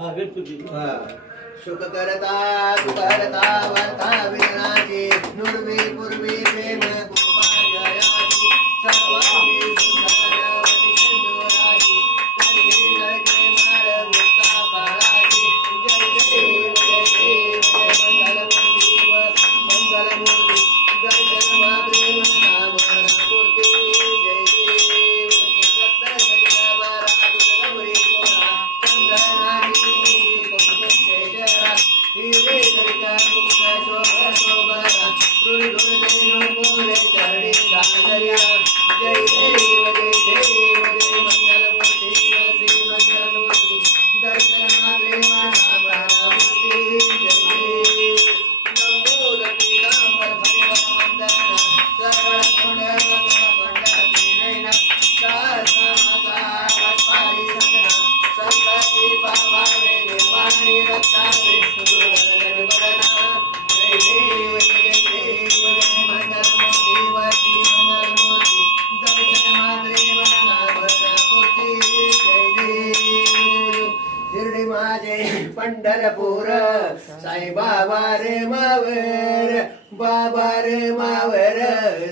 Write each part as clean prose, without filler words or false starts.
सुख करता तू करता वर्ता विघ्नाची नुर्वी पूर्वी प्रेम कृपा जयाची सर्वांगी सुंदरवती सिंधुराजी करगी नरके माळ मुक्ता काळाची जय देव जय देव जय मंगलमूर्ती मंगलमूर्ती दर्शन मा प्रेम नाम मूर्ती जय देव रत्न गजरावरा दुर्गौरी गोरा चंदनाची कोशेश्वरा हिरे करिता मुकुट शोभा शोभरा रुण रुण जैनो बोले चरणी गाजरिया जय देव जय देव जय मंगलमूर्ती श्री मंगलमूर्ती दर्शन मात्रे नाम मूर्ती जय देव नमोदर पीतांबर परिवर वंदना सरळ कोंड वक्रमंड नैना सहस्रमासा वटपारी संगना संकटी पावावे देवानी रक्षावे सुरगणगणना जय देव जय देव जय मंगलमूर्ती वती मंगलमूर्ती दर्शन मात्रे नाम मूर्ती जय देव शिर्डी माझे पंढरपूर साई बाबा रे मावर बाबा रे मावर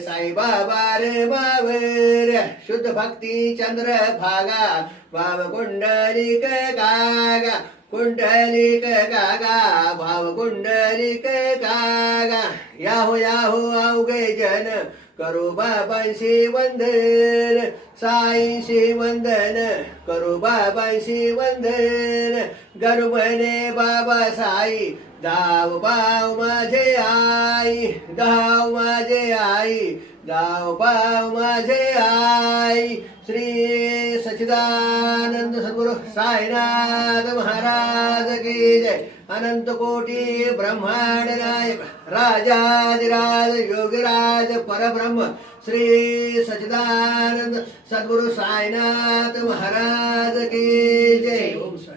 साई बाबा रे मावर शुद्ध भक्ती चंद्र भागा भाव कुंडलिक गागा कुंडलिक गागा भाव कुंडलिक गागा याहो याहो अवघे जन करो बाबांशी वंदन साईंशी वंदन करो बाबांशी वंदन गरुबने बाबा साई धाव बाव माझे आई धाव माझे आई धाव बाव माझे आई श्री सच्चिदानंद सद्गुरु साईनाथ महाराज की जय अनंत कोटी ब्रह्मांड नायक राजाधिराज योगीराज परब्रह्म श्री सच्चिदानंद सद्गुरु साईनाथ महाराज की जय ओम साई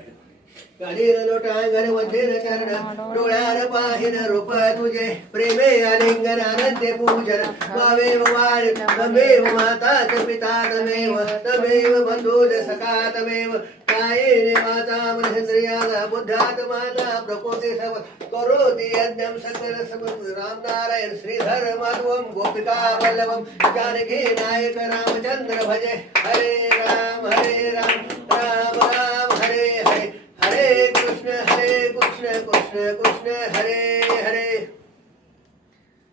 कालीन लोटांगण वंदन चरण डोळ्यार पाहिन रूप तुझे प्रेमे आलिंगन अनंत्य पूजन मावेव वाण तमेव माता च पिता तमेव तमेव बंधुज सखा तमेव कायेन माता महेंद्रियाला बुद्धात माता प्रकृती सब करोति यज्ञं सकल समस्त राम नारायण श्रीधर माधवम गोपिका वल्लभम जानकी नायक रामचंद्र भजे हरे राम राम राम हरे हरे हरे कृष्ण कृष्ण कृष्ण हरे